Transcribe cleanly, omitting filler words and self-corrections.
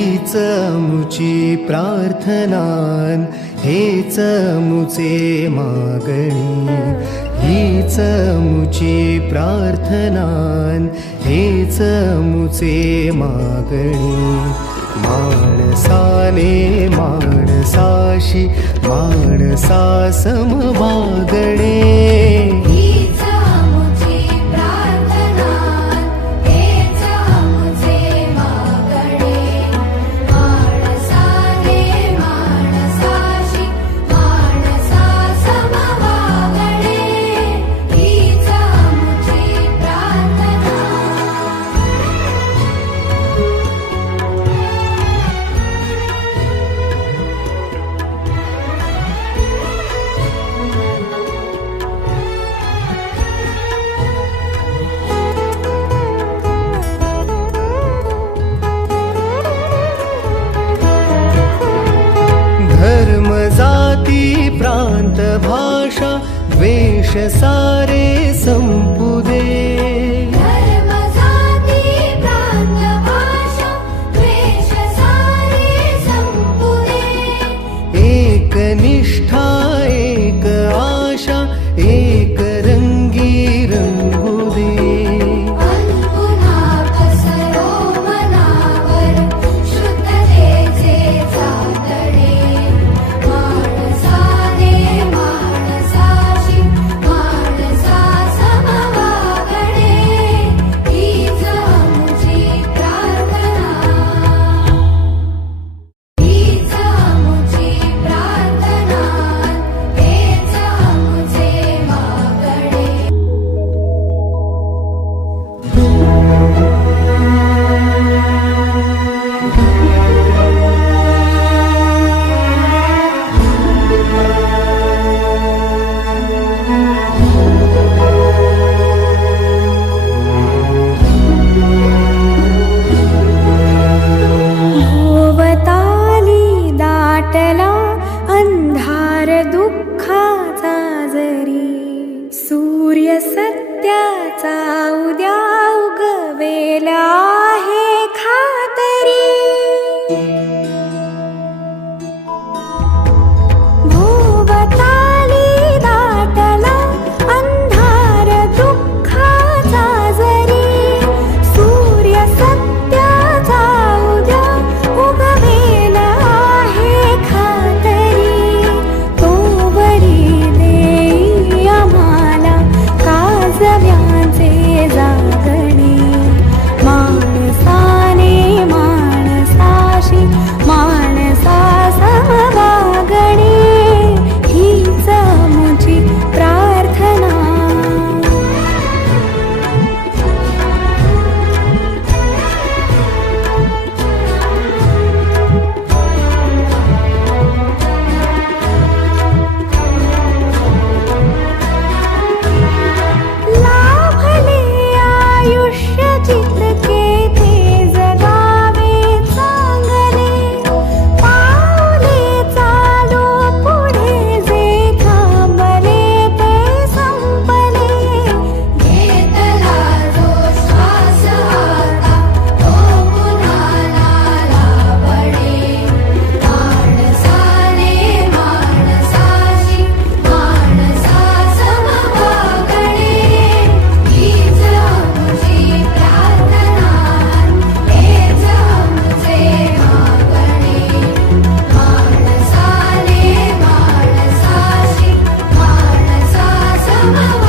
हीच मुची प्रार्थनान हेच मुचे मागणी, हीच मुची प्रार्थनान हेच मुचे मागणी. माणसाने माणसाशी माणसा समवागणे, प्रांत भाषा वेश सारे संपुदे, धर्म जाती प्रांत भाषा वेश सारे संपुदे. एक निष्ठा एक आशा एक रंगी रंगुदे. सूर्य सत्याचा उद्या उगवेला आहे खातरी. भोवताली दाटला अंधार दुःखाचा जरी, सूर्य सत्याचा उद्या उगवेला आहे खातरी. तो वरी देई आम्हाला काजव्यांचे जागणे, माणसाने माणसाशी माणसा समवागणे, हीच मुची प्रार्थना. लाभले आयुष्य जितके ते जगावे चांगले, पावले चालू पुढे जे थांबले ते संपले. घेतला जो श्वास आता तो पुन्हा लाभणे, माणसाने माणसाशी माणसा समवागणे, हीच मुची प्रार्थना हेच मुचे मागणे. माणसाने माणसाशी माणसा समवागणे.